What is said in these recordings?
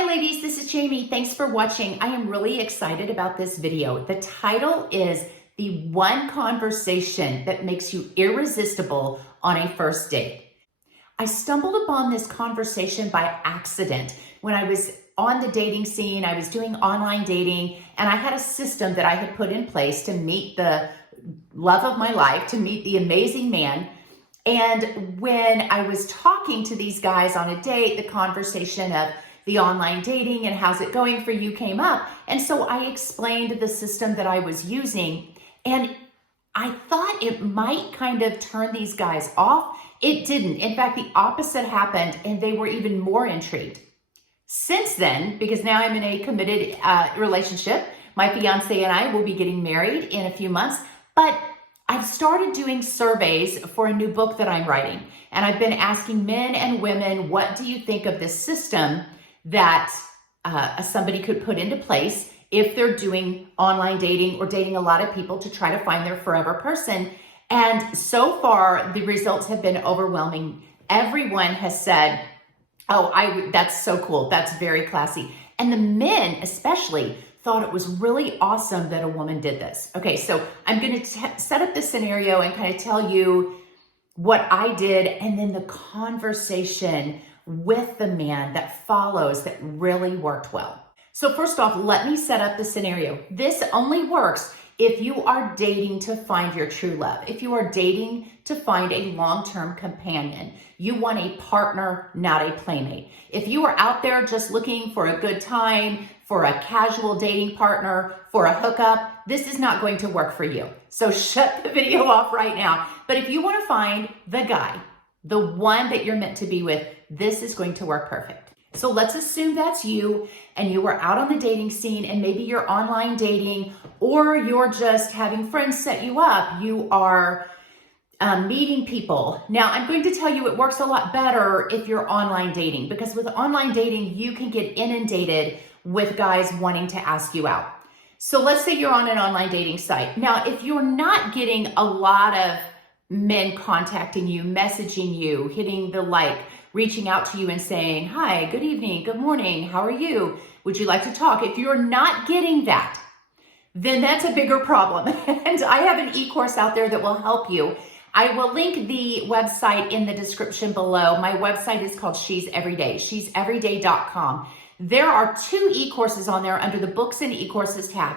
Hi ladies, this is Jamie. Thanks for watching. I am really excited about this video. The title is The One Conversation That Makes You Irresistible on a First Date. I stumbled upon this conversation by accident when I was on the dating scene. I was doing online dating and I had a system that I had put in place to meet the love of my life, to meet the amazing man. And when I was talking to these guys on a date, the conversation of the online dating and how's it going for you came up. And so I explained the system that I was using, and I thought it might kind of turn these guys off. It didn't. In fact, the opposite happened, and they were even more intrigued. Since then, because now I'm in a committed relationship, my fiance and I will be getting married in a few months, but I've started doing surveys for a new book that I'm writing. And I've been asking men and women, what do you think of this system that somebody could put into place if they're doing online dating or dating a lot of people to try to find their forever person? And so far, the results have been overwhelming. Everyone has said, oh, that's so cool. That's very classy. And the men especially thought it was really awesome that a woman did this. Okay, so I'm going to set up this scenario and kind of tell you what I did and then the conversation with the man that follows that really worked well. So first off, let me set up the scenario. This only works if you are dating to find your true love. If you are dating to find a long-term companion, you want a partner, not a playmate. If you are out there just looking for a good time, for a casual dating partner, for a hookup, this is not going to work for you. So shut the video off right now. But if you want to find the guy, the one that you're meant to be with, this is going to work perfect. So let's assume that's you and you are out on the dating scene and maybe you're online dating or you're just having friends set you up. You are meeting people. Now, I'm going to tell you it works a lot better if you're online dating, because with online dating, you can get inundated with guys wanting to ask you out. So let's say you're on an online dating site. Now, if you're not getting a lot of men contacting you, messaging you, hitting the like, reaching out to you and saying, hi, good evening, good morning, how are you? Would you like to talk? If you're not getting that, then that's a bigger problem. And I have an e-course out there that will help you. I will link the website in the description below. My website is called She's Everyday, she'severyday.com. There are 2 e-courses on there under the books and e-courses tab.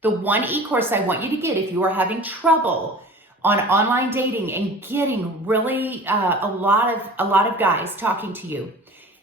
The one e-course I want you to get if you are having trouble on online dating and getting really a lot of guys talking to you.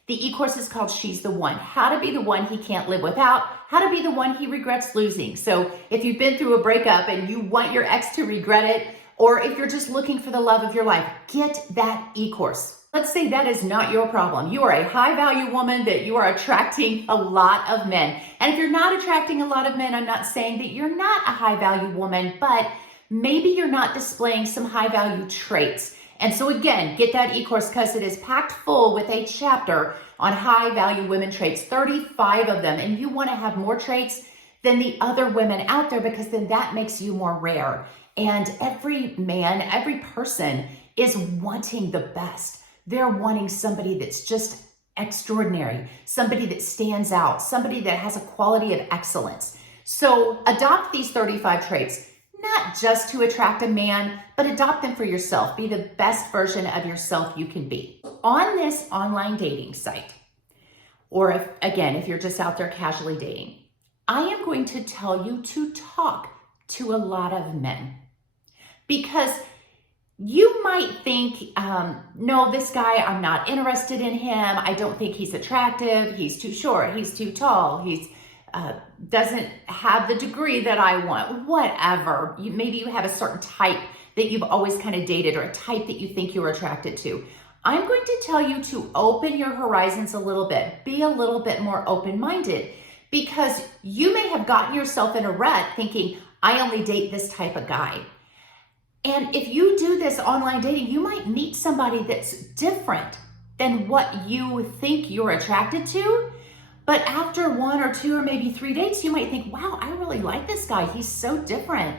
The e-course is called She's the One, how to be the one he can't live without, how to be the one he regrets losing. So if you've been through a breakup and you want your ex to regret it, or if you're just looking for the love of your life, get that e-course. Let's say that is not your problem. You are a high value woman, that you are attracting a lot of men. And if you're not attracting a lot of men, I'm not saying that you're not a high value woman, but maybe you're not displaying some high value traits. And so again, get that e-course because it is packed full with a chapter on high value women traits, 35 of them. And you want to have more traits than the other women out there, because then that makes you more rare. And every man, every person is wanting the best. They're wanting somebody that's just extraordinary, somebody that stands out, somebody that has a quality of excellence. So adopt these 35 traits. Not just to attract a man, but adopt them for yourself. Be the best version of yourself you can be. On this online dating site, or if you're just out there casually dating, I am going to tell you to talk to a lot of men. Because you might think, no, this guy, I'm not interested in him. I don't think he's attractive. He's too short. He's too tall. He's doesn't have the degree that I want, whatever. Maybe you have a certain type that you've always kind of dated, or a type that you think you're attracted to. I'm going to tell you to open your horizons a little bit, be a little bit more open-minded, because you may have gotten yourself in a rut thinking, I only date this type of guy. And if you do this online dating, you might meet somebody that's different than what you think you're attracted to. But after 1 or 2 or maybe 3 dates, you might think, wow, I really like this guy. He's so different,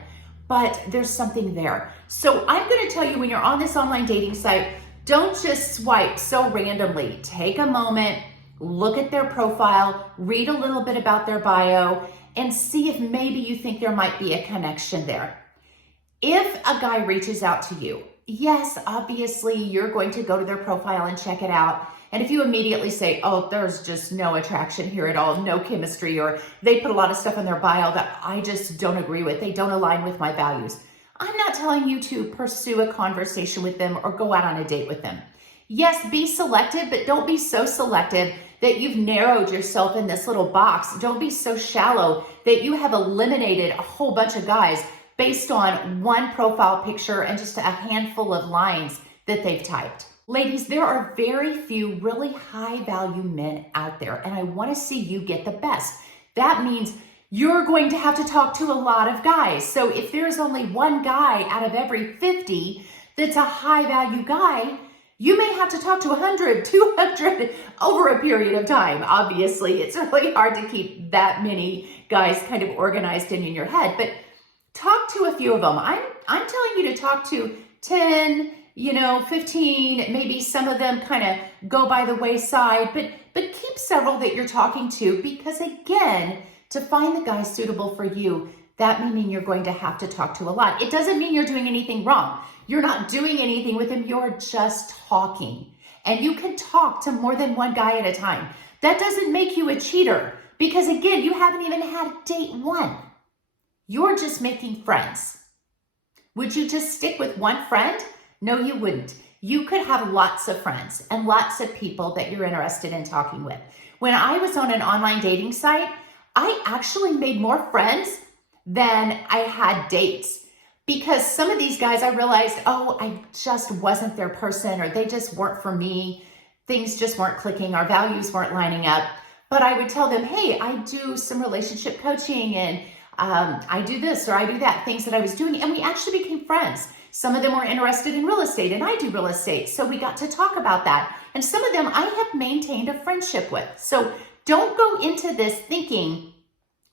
but there's something there. So I'm going to tell you, when you're on this online dating site, don't just swipe so randomly. Take a moment, look at their profile, read a little bit about their bio, and see if maybe you think there might be a connection there. If a guy reaches out to you, yes, obviously you're going to go to their profile and check it out. And if you immediately say, oh, there's just no attraction here at all, no chemistry, or they put a lot of stuff in their bio that I just don't agree with, they don't align with my values, I'm not telling you to pursue a conversation with them or go out on a date with them. Yes, be selective, but don't be so selective that you've narrowed yourself in this little box. Don't be so shallow that you have eliminated a whole bunch of guys based on one profile picture and just a handful of lines that they've typed. Ladies, there are very few really high value men out there, and I want to see you get the best. That means you're going to have to talk to a lot of guys. So if there's only one guy out of every 50 that's a high value guy, you may have to talk to 100, 200 over a period of time. Obviously, it's really hard to keep that many guys kind of organized in your head, but talk to a few of them. I'm telling you to talk to 10, 15, maybe some of them kind of go by the wayside, but keep several that you're talking to, because again, to find the guy suitable for you, that may mean you're going to have to talk to a lot. It doesn't mean you're doing anything wrong. You're not doing anything with him. You're just talking. And you can talk to more than one guy at a time. That doesn't make you a cheater, because again, you haven't even had date one. You're just making friends. Would you just stick with one friend? No, you wouldn't. You could have lots of friends and lots of people that you're interested in talking with. When I was on an online dating site, I actually made more friends than I had dates, because some of these guys I realized, oh, I just wasn't their person, or they just weren't for me. Things just weren't clicking. Our values weren't lining up. But I would tell them, hey, I do some relationship coaching, and I do this or I do that, things that I was doing. And we actually became friends. Some of them were interested in real estate, and I do real estate. So we got to talk about that. And some of them I have maintained a friendship with. So don't go into this thinking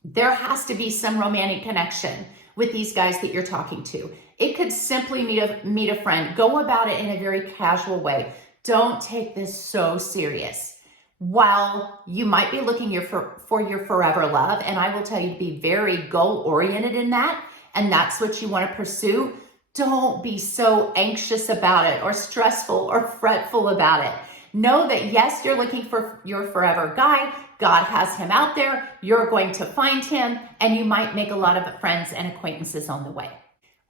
there has to be some romantic connection with these guys that you're talking to. It could simply meet a friend. Go about it in a very casual way. Don't take this so serious. While you might be looking for your forever love, and I will tell you to be very goal-oriented in that, and that's what you want to pursue, don't be so anxious about it or stressful or fretful about it. Know that yes, you're looking for your forever guy. God has him out there. You're going to find him, and you might make a lot of friends and acquaintances on the way.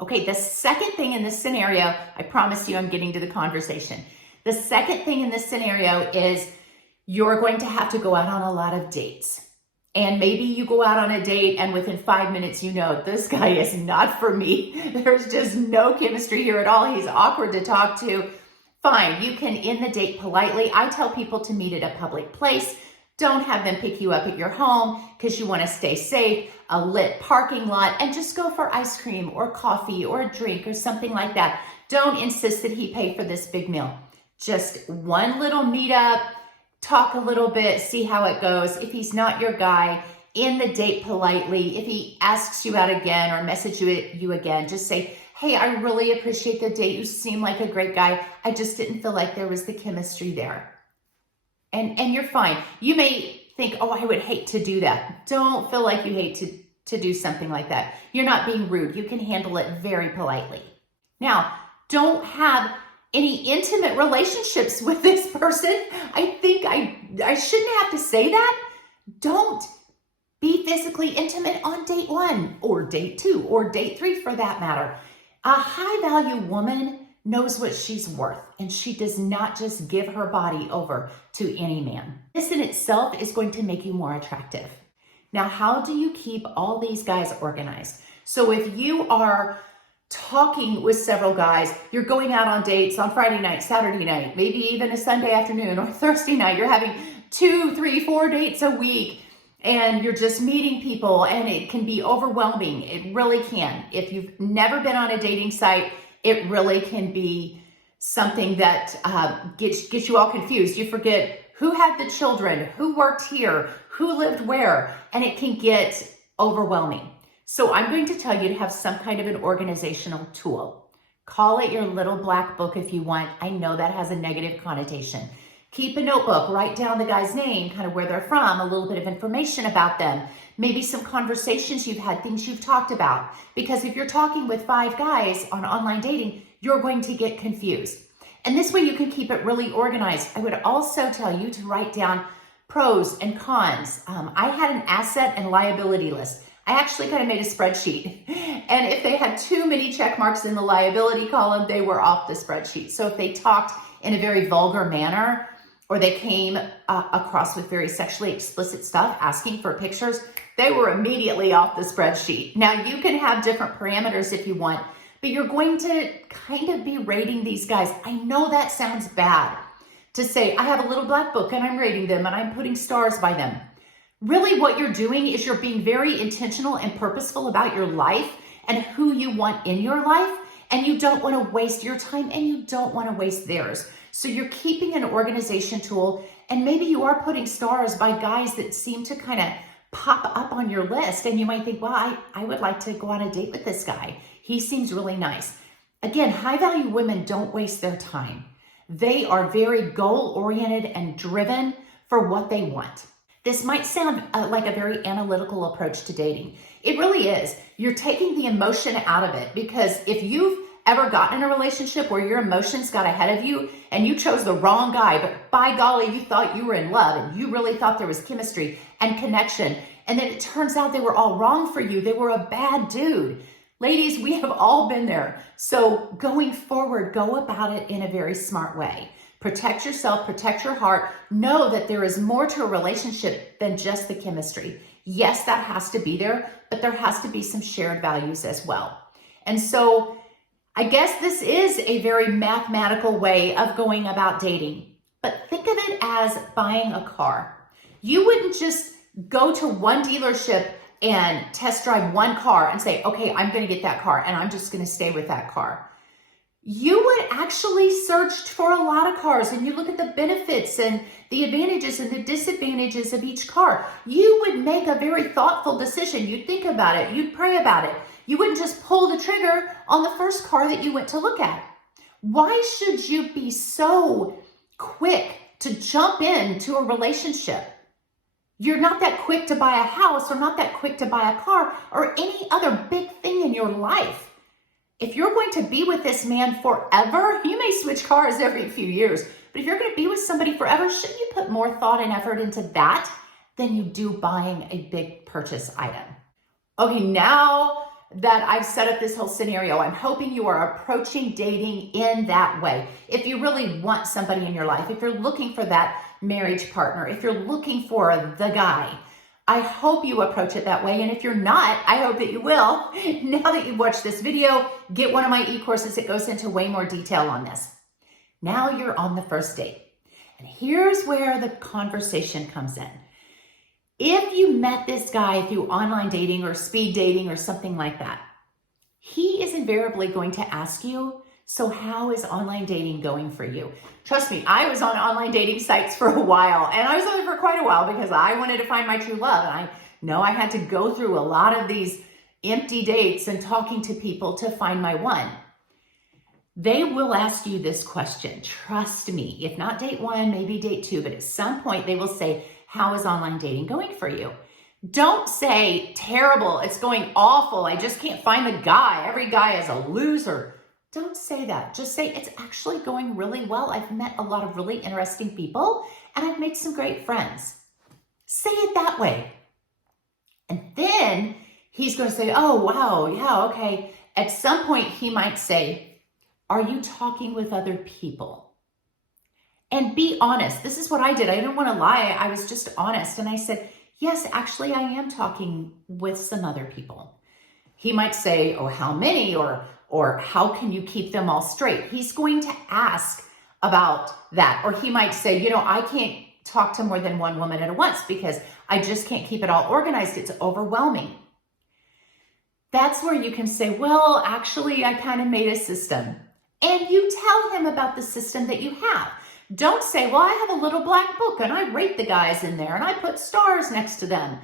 Okay, the second thing in this scenario, I promise you I'm getting to the conversation. The second thing in this scenario is you're going to have to go out on a lot of dates. And maybe you go out on a date and within 5 minutes, this guy is not for me. There's just no chemistry here at all. He's awkward to talk to. Fine, you can end the date politely. I tell people to meet at a public place. Don't have them pick you up at your home because you want to stay safe, a lit parking lot, and just go for ice cream or coffee or a drink or something like that. Don't insist that he pay for this big meal. Just one little meetup, talk a little bit, see how it goes. If he's not your guy, end the date politely. If he asks you out again or messages you again, just say, hey, I really appreciate the date. You seem like a great guy. I just didn't feel like there was the chemistry there. And you're fine. You may think, oh, I would hate to do that. Don't feel like you hate to do something like that. You're not being rude. You can handle it very politely. Now, don't have any intimate relationships with this person. I think I shouldn't have to say that. Don't be physically intimate on date 1 or date 2 or date 3 for that matter. A high value woman knows what she's worth, and she does not just give her body over to any man. This in itself is going to make you more attractive. Now, how do you keep all these guys organized? So if you are talking with several guys, you're going out on dates on Friday night, Saturday night, maybe even a Sunday afternoon or Thursday night, you're having 2, 3, 4 dates a week, and you're just meeting people, and it can be overwhelming. It really can. If you've never been on a dating site, it really can be something that gets you all confused. You forget who had the children, who worked here, who lived where, and it can get overwhelming. So I'm going to tell you to have some kind of an organizational tool. Call it your little black book if you want. I know that has a negative connotation. Keep a notebook, write down the guy's name, kind of where they're from, a little bit of information about them, maybe some conversations you've had, things you've talked about. Because if you're talking with 5 guys on online dating, you're going to get confused. And this way you can keep it really organized. I would also tell you to write down pros and cons. I had an asset and liability list. I actually kind of made a spreadsheet. And if they had too many check marks in the liability column, they were off the spreadsheet. So if they talked in a very vulgar manner, or they came across with very sexually explicit stuff, asking for pictures, they were immediately off the spreadsheet. Now, you can have different parameters if you want, but you're going to kind of be rating these guys. I know that sounds bad to say, I have a little black book and I'm rating them and I'm putting stars by them. Really what you're doing is you're being very intentional and purposeful about your life and who you want in your life, and you don't want to waste your time and you don't want to waste theirs. So you're keeping an organization tool, and maybe you are putting stars by guys that seem to kind of pop up on your list, and you might think, well, I would like to go on a date with this guy. He seems really nice. Again, high-value women don't waste their time. They are very goal-oriented and driven for what they want. This might sound like a very analytical approach to dating. It really is. You're taking the emotion out of it, because if you've ever gotten in a relationship where your emotions got ahead of you and you chose the wrong guy, but by golly, you thought you were in love and you really thought there was chemistry and connection, and then it turns out they were all wrong for you. They were a bad dude. Ladies, we have all been there. So going forward, go about it in a very smart way. Protect yourself, protect your heart. Know that there is more to a relationship than just the chemistry. Yes, that has to be there, but there has to be some shared values as well. And so I guess this is a very mathematical way of going about dating, but think of it as buying a car. You wouldn't just go to one dealership and test drive one car and say, okay, I'm going to get that car and I'm just going to stay with that car. You would actually search for a lot of cars, and you look at the benefits and the advantages and the disadvantages of each car. You would make a very thoughtful decision. You'd think about it. You'd pray about it. You wouldn't just pull the trigger on the first car that you went to look at. Why should you be so quick to jump into a relationship? You're not that quick to buy a house, or not that quick to buy a car, or any other big thing in your life. If you're going to be with this man forever, you may switch cars every few years, but if you're going to be with somebody forever, shouldn't you put more thought and effort into that than you do buying a big purchase item? Okay, now that I've set up this whole scenario, I'm hoping you are approaching dating in that way. If you really want somebody in your life, if you're looking for that marriage partner, if you're looking for the guy, I hope you approach it that way. And if you're not, I hope that you will. Now that you've watched this video, get one of my e-courses. It goes into way more detail on this. Now you're on the first date. And here's where the conversation comes in. If you met this guy through online dating or speed dating or something like that, he is invariably going to ask you, so how is online dating going for you? Trust me, I was on online dating sites for a while, and I was on it for quite a while because I wanted to find my true love. And I know I had to go through a lot of these empty dates and talking to people to find my one. They will ask you this question. Trust me, if not date 1, maybe date 2, but at some point they will say, how is online dating going for you? Don't say terrible, it's going awful, I just can't find the guy, every guy is a loser. Don't say that. Just say it's actually going really well. I've met a lot of really interesting people and I've made some great friends. Say it that way. And then he's going to say, oh, wow, yeah, okay. At some point he might say, are you talking with other people? And be honest. This is what I did. I didn't want to lie. I was just honest. And I said, yes, actually I am talking with some other people. He might say, oh, how many? Or how can you keep them all straight? He's going to ask about that. Or he might say, you know, I can't talk to more than one woman at once because I just can't keep it all organized. It's overwhelming. That's where you can say, well, actually, I kind of made a system. And you tell him about the system that you have. Don't say, well, I have a little black book and I rate the guys in there and I put stars next to them.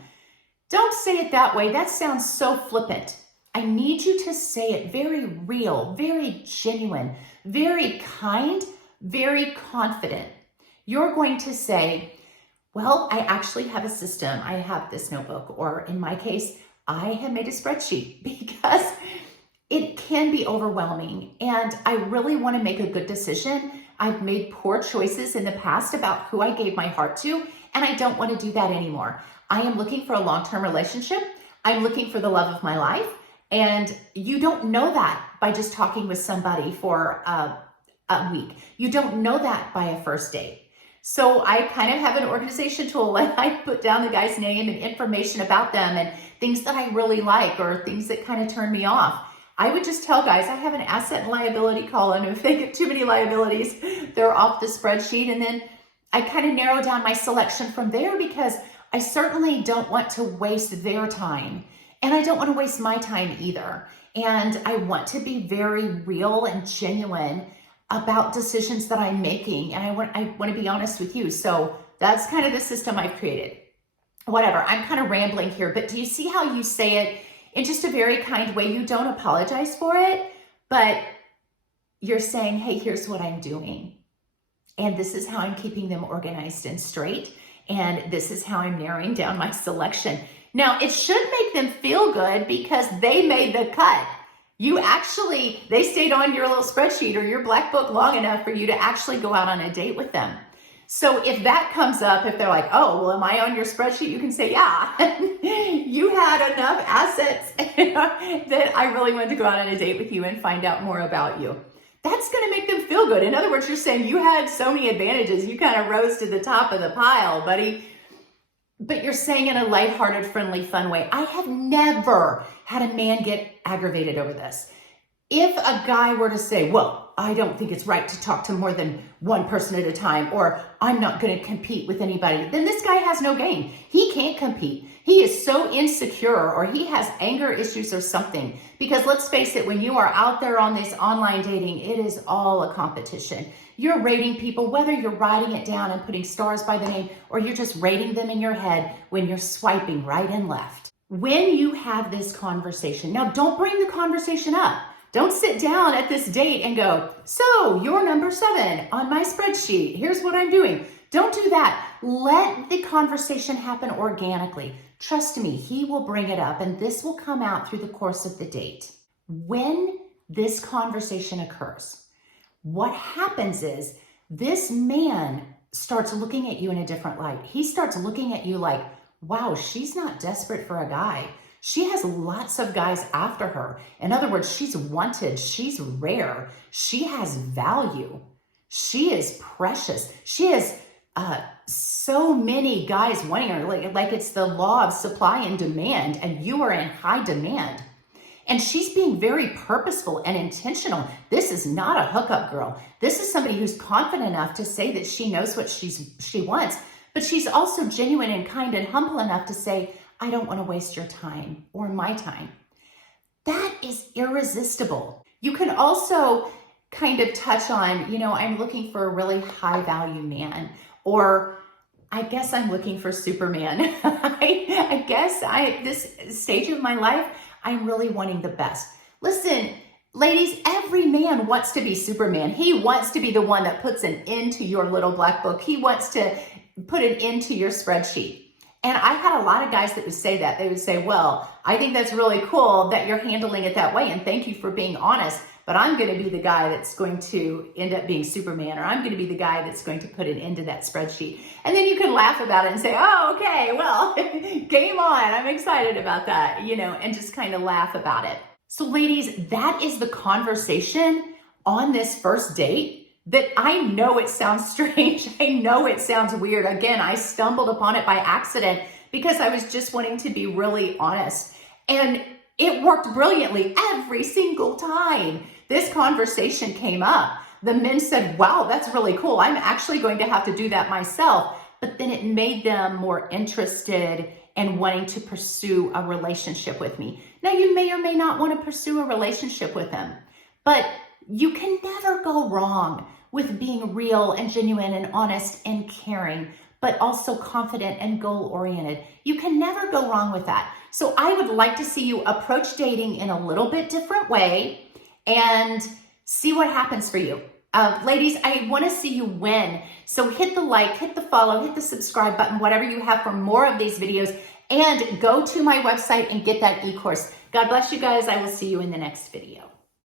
Don't say it that way. That sounds so flippant. I need you to say it very real, very genuine, very kind, very confident. You're going to say, well, I actually have a system. I have this notebook, or in my case, I have made a spreadsheet because it can be overwhelming and I really want to make a good decision. I've made poor choices in the past about who I gave my heart to, and I don't want to do that anymore. I am looking for a long-term relationship. I'm looking for the love of my life. And you don't know that by just talking with somebody for a week. You don't know that by a first date. So I kind of have an organization tool and I put down the guy's name and information about them and things that I really like or things that kind of turn me off. I would just tell guys, I have an asset and liability column. If they get too many liabilities, they're off the spreadsheet. And then I kind of narrow down my selection from there because I certainly don't want to waste their time. And I don't want to waste my time either. And I want to be very real and genuine about decisions that I'm making. And I want to be honest with you. So that's kind of the system I've created. Whatever, I'm kind of rambling here, but do you see how you say it in just a very kind way? You don't apologize for it, but you're saying, hey, here's what I'm doing. And this is how I'm keeping them organized and straight. And this is how I'm narrowing down my selection. Now, it should make them feel good because they made the cut. They stayed on your little spreadsheet or your black book long enough for you to actually go out on a date with them. So if that comes up, if they're like, oh, well, am I on your spreadsheet? You can say, yeah, you had enough assets that I really wanted to go out on a date with you and find out more about you. That's going to make them feel good. In other words, you're saying you had so many advantages. You kind of rose to the top of the pile, buddy. But you're saying in a lighthearted, friendly, fun way. I have never had a man get aggravated over this. If a guy were to say, well, I don't think it's right to talk to more than one person at a time, or I'm not going to compete with anybody, then this guy has no game. He can't compete. He is so insecure, or he has anger issues or something. Because let's face it, when you are out there on this online dating, it is all a competition. You're rating people, whether you're writing it down and putting stars by the name, or you're just rating them in your head when you're swiping right and left. When you have this conversation, now don't bring the conversation up. Don't sit down at this date and go, so you're number 7 on my spreadsheet. Here's what I'm doing. Don't do that. Let the conversation happen organically. Trust me, he will bring it up and this will come out through the course of the date. When this conversation occurs, what happens is this man starts looking at you in a different light. He starts looking at you like, wow, she's not desperate for a guy. She has lots of guys after her. In other words, she's wanted, she's rare, she has value, she is precious. She has so many guys wanting her, like it's the law of supply and demand, and you are in high demand. And she's being very purposeful and intentional. This is not a hookup girl. This is somebody who's confident enough to say that she knows what she wants, but she's also genuine and kind and humble enough to say, I don't want to waste your time or my time. That is irresistible. You can also kind of touch on, I'm looking for a really high value man, or I guess I'm looking for Superman. I guess this stage of my life, I'm really wanting the best. Listen, ladies, every man wants to be Superman. He wants to be the one that puts an end to your little black book. He wants to put an end to your spreadsheet. And I had a lot of guys that would say that. They would say, well, I think that's really cool that you're handling it that way. And thank you for being honest. But I'm going to be the guy that's going to end up being Superman, or I'm going to be the guy that's going to put an end to that spreadsheet. And then you can laugh about it and say, oh, okay, well, game on. I'm excited about that, and just kind of laugh about it. So ladies, that is the conversation on this first date that I know it sounds strange. I know it sounds weird. Again, I stumbled upon it by accident because I was just wanting to be really honest. And it worked brilliantly every single time this conversation came up. The men said, wow, that's really cool. I'm actually going to have to do that myself. But then it made them more interested and wanting to pursue a relationship with me. Now, you may or may not want to pursue a relationship with them, but you can never go wrong with being real and genuine and honest and caring, but also confident and goal-oriented. You can never go wrong with that. So I would like to see you approach dating in a little bit different way and see what happens for you. Ladies, I want to see you win. So hit the like, hit the follow, hit the subscribe button, whatever you have for more of these videos, and go to my website and get that e-course. God bless you guys. I will see you in the next video.